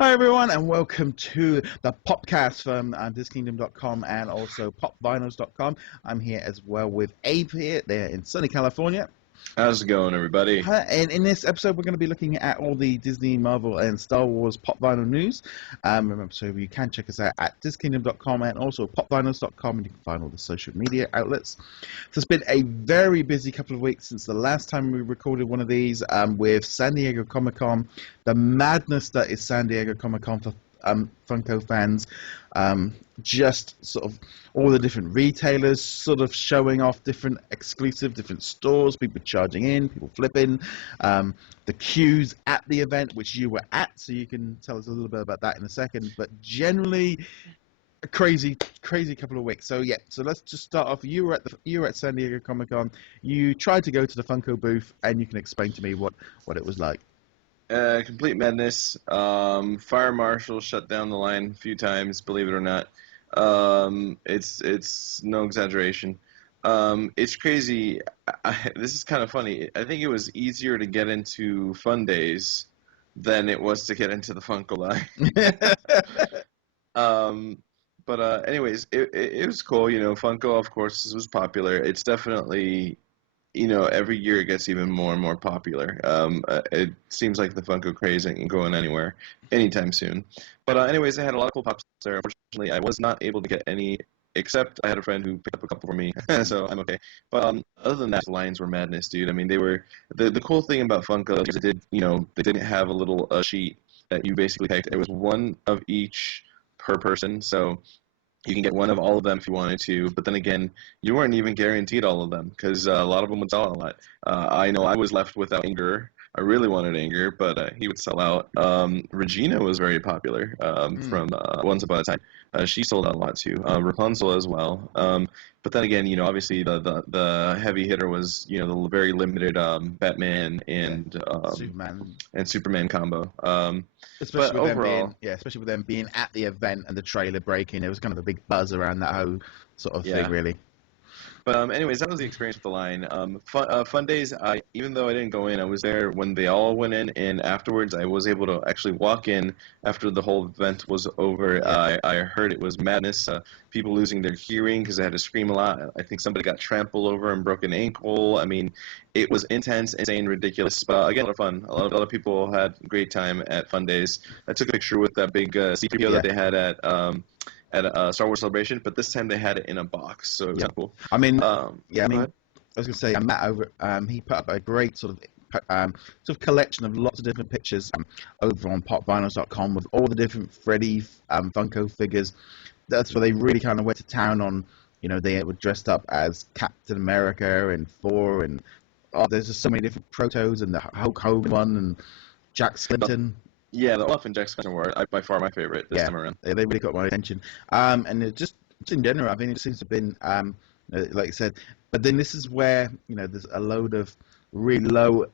Hi everyone, and welcome to the Popcast from ThisKingdom.com and also PopVinyls.com. I'm here as well with Abe here. They're in sunny California. How's it going, everybody? And in this episode, we're going to be looking at all the Disney, Marvel, and Star Wars pop vinyl news. Remember, so you can check us out at ThisKingdom.com and also PopVinyls.com, and you can find all the social media outlets. So it's been a very busy couple of weeks since the last time we recorded one of these with San Diego Comic-Con, the madness that is San Diego Comic-Con for Funko fans, just sort of all the different retailers sort of showing off different exclusive, different stores, people charging in, people flipping, the queues at the event, which you were at, so you can tell us a little bit about that in a second, but generally a crazy couple of weeks. So yeah, so let's just start off. You were at San Diego Comic-Con, you tried to go to the Funko booth, and you can explain to me what it was like. Complete madness. Fire marshal shut down the line a few times, believe it or not. It's no exaggeration. It's crazy. This is kind of funny. I think it was easier to get into Fun Days than it was to get into the Funko line. But anyways, it was cool. You know, Funko, of course, was popular. It's definitely... every year it gets even more and more popular. It seems like the Funko craze ain't going anywhere anytime soon. But anyways, I had a lot of cool pops there. Unfortunately, I was not able to get any, except I had a friend who picked up a couple for me, so I'm okay. But other than that, the lines were madness, dude. I mean, they were the cool thing about Funko is they didn't have a little sheet that you basically picked. It was one of each per person, so you can get one of all of them if you wanted to, but then again, you weren't even guaranteed all of them because a lot of them would sell a lot. I know I was left without Anger. I really wanted Anger, but he would sell out. Regina was very popular from Once Upon a Time. She sold out a lot too. Rapunzel as well. But then again, obviously the heavy hitter was the very limited Batman and Superman combo. Especially with them being at the event and the trailer breaking, it was kind of a big buzz around that whole sort of thing, really. But anyways, that was the experience with the line. Fun Days, even though I didn't go in, I was there when they all went in, and afterwards I was able to actually walk in after the whole event was over. Yeah. I heard it was madness, people losing their hearing because they had to scream a lot. I think somebody got trampled over and broke an ankle. I mean, it was intense, insane, ridiculous, but again, a lot of fun. A lot of people had a great time at Fun Days. I took a picture with that big C3PO that they had at a Star Wars Celebration, but this time they had it in a box, so it was cool. I mean, I was going to say, Matt over, he put up a great sort of collection of lots of different pictures over on popvinyls.com with all the different Freddy Funko figures. That's where they really kind of went to town on, they were dressed up as Captain America and Thor, and there's just so many different protos, and the Hulk Hogan one, and Jack Skellington. Yeah, the Olaf and Jack Skellington were by far my favorite this time around. They really got my attention. And it just in general, I think it seems to have been, like you said, but then this is where, there's a load of really low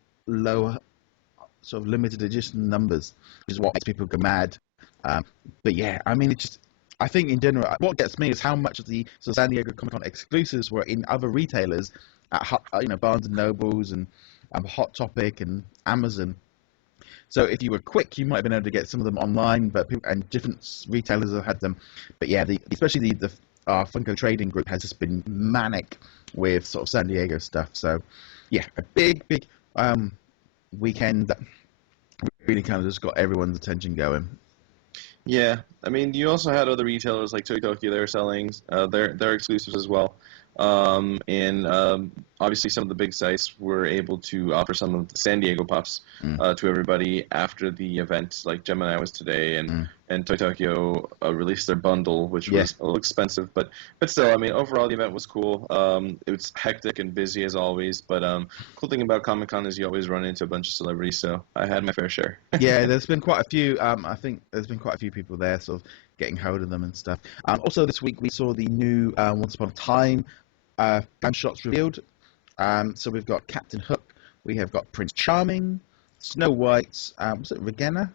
sort of limited edition numbers, which is what makes people go mad. But yeah, I mean, I think in general, what gets me is how much of the San Diego Comic-Con exclusives were in other retailers at, Barnes & Nobles and Hot Topic and Amazon. So if you were quick, you might have been able to get some of them online, but and different retailers have had them. But yeah, especially the Funko Trading Group has just been manic with sort of San Diego stuff. So yeah, a big weekend that really kind of just got everyone's attention going. Yeah, I mean, you also had other retailers like Toy Tokyo. They were selling their exclusives as well. And obviously some of the big sites were able to offer some of the San Diego pops to everybody after the event, like Gemini was today, and Toy Tokyo released their bundle, which was a little expensive, but still, I mean, overall the event was cool. It was hectic and busy as always, but cool thing about Comic-Con is you always run into a bunch of celebrities, so I had my fair share. Yeah, there's been quite a few, I think there's been quite a few people there sort of getting hold of them and stuff. Also this week we saw the new Once Upon a Time shots revealed. So we've got Captain Hook, we have got Prince Charming, Snow White, was it Regina?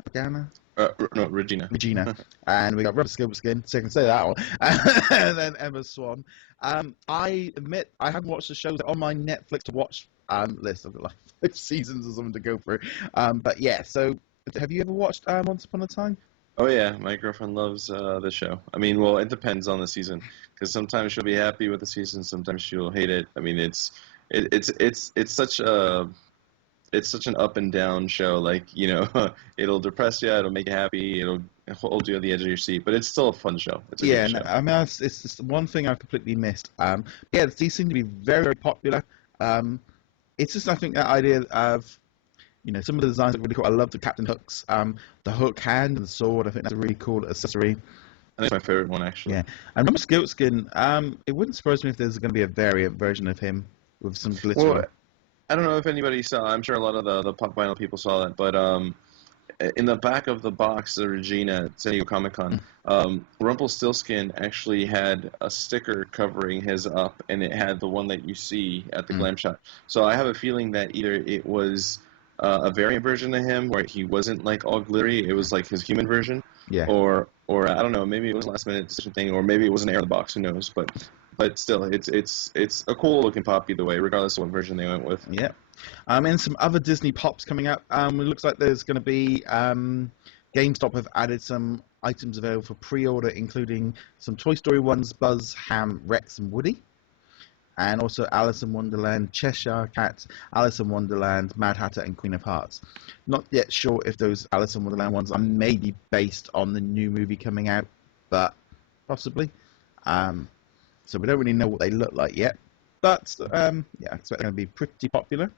No, Regina. And we got Rubber Skillskin, so I can say that one. And then Emma Swan. I admit I haven't watched the shows on my Netflix to watch list. I've got like 5 seasons or something to go through. But yeah, so have you ever watched Once Upon a Time? Oh yeah, my girlfriend loves the show. I mean, well, it depends on the season because sometimes she'll be happy with the season, sometimes she'll hate it. I mean, it's such an up and down show. Like, it'll depress you, it'll make you happy, it'll hold you at the edge of your seat, but it's still a fun show. It's a Yeah, great no, show. I mean, it's just one thing I've completely missed. Yeah, these seem to be very, very popular. It's just, I think, that idea of, some of the designs are really cool. I love the Captain Hooks, the hook hand and the sword. I think that's a really cool accessory. I think it's my favorite one actually. Yeah, and remember Skiltskin. It wouldn't surprise me if there's going to be a variant version of him with some glitter Well, on. I don't know if anybody saw. I'm sure a lot of the pop vinyl people saw that, but in the back of the box, the Regina at San Diego Comic Con, Rumpelstiltskin actually had a sticker covering his up, and it had the one that you see at the glam shot. So I have a feeling that either it was a variant version of him where he wasn't like all glittery, it was like his human version, Yeah. or I don't know, maybe it was a last minute decision thing, or maybe it was an air in the box. Who knows? But still, it's a cool looking pop either way, regardless of what version they went with. Yeah. And some other Disney pops coming up. It looks like there's going to be GameStop have added some items available for pre-order, including some Toy Story ones, Buzz, Ham, Rex, and Woody, and also Alice in Wonderland, Cheshire Cat, Alice in Wonderland, Mad Hatter, and Queen of Hearts. Not yet sure if those Alice in Wonderland ones are maybe based on the new movie coming out, but possibly. So we don't really know what they look like yet. But, yeah, I expect they're going to be pretty popular.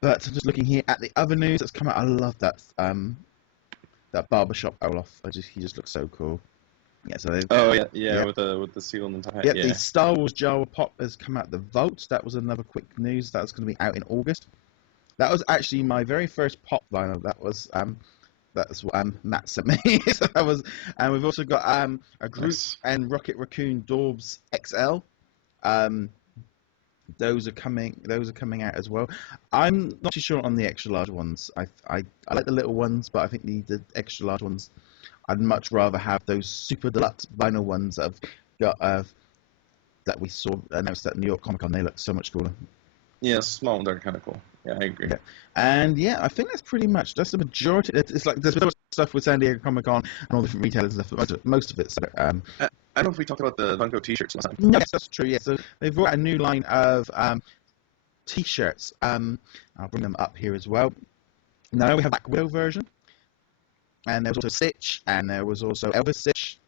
But I'm just looking here at the other news that's come out. I love that barbershop Olaf. He just looks so cool. Yeah, so Yeah, with the seal and the top hat. Yeah, the Star Wars Jawa Pop has come out the Vault. That was another quick news. That was going to be out in August. That was actually my very first pop vinyl. That's what Matt sent me. So that was, and we've also got a Groot and Rocket Raccoon Dorbs XL. Those are coming out as well. I'm not too sure on the extra large ones. I like the little ones, but I think the extra large ones, I'd much rather have those super deluxe vinyl ones that have got that we saw announced at New York Comic Con. They look so much cooler. Yeah, small ones are kind of cool. Yeah, I agree. Yeah. And yeah, I think that's the majority. It's like there's stuff with San Diego Comic Con and all the different retailers and stuff. Most of it. So, I don't know if we talked about the Funko T-shirts last time. Yes, that's true. Yeah, so they've brought a new line of T-shirts. I'll bring them up here as well. Now we have Black Widow version, and there was also Stitch, and there was also Elvis Stitch,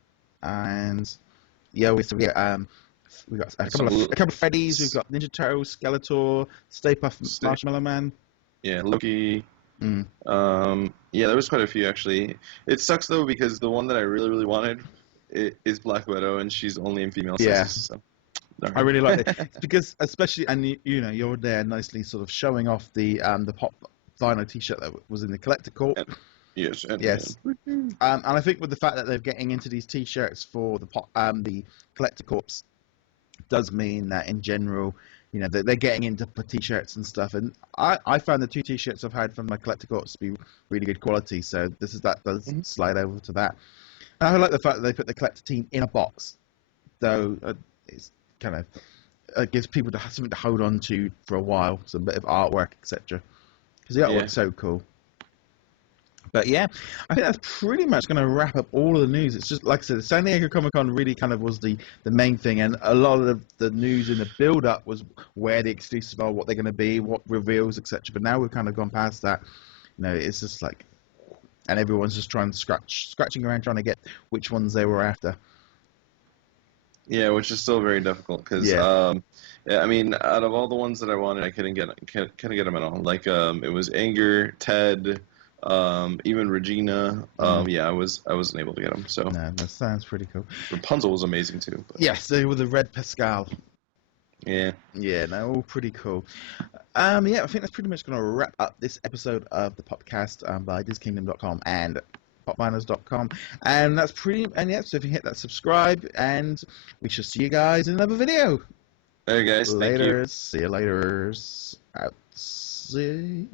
and yeah, we've got a couple of Freddies. We've got Ninja Turtles, Skeletor, Stay Puft Marshmallow Man. Yeah, Loki. Yeah, there was quite a few actually. It sucks though because the one that I really, really wanted is Black Widow, and she's only in female sizes. Yeah. So. I really like it because, especially, and you're there nicely, sort of showing off the pop vinyl T-shirt that was in the collector court. Yes. And I think with the fact that they're getting into these T-shirts for the collector corps does mean that in general, they're getting into T-shirts and stuff. And I found the two T-shirts I've had from my collector corps to be really good quality. So does slide over to that. And I like the fact that they put the collector team in a box, though it's kind of gives people something to hold on to for a while, some bit of artwork, etc. Because the artwork's so cool. But yeah, I think that's pretty much going to wrap up all of the news. It's just, like I said, the San Diego Comic Con really kind of was the main thing, and a lot of the news in the build-up was where the exclusives are, what they're going to be, what reveals, etc. But now we've kind of gone past that. It's just like, and everyone's just scratching around trying to get which ones they were after. Yeah, which is still very difficult because, I mean, out of all the ones that I wanted, I couldn't get them at all. Like, it was Anger, Ted, even Regina. Yeah, I wasn't able to get them. So no, that sounds pretty cool. Rapunzel was amazing too. But. Yes, they were the Red Pascal. Yeah, no, all pretty cool. Yeah, I think that's pretty much going to wrap up this episode of the podcast by DisKingdom.com and popminers.com, and that's so if you hit that subscribe, and we shall see you guys in another video. Hey guys, later. Thank you. See you later. See.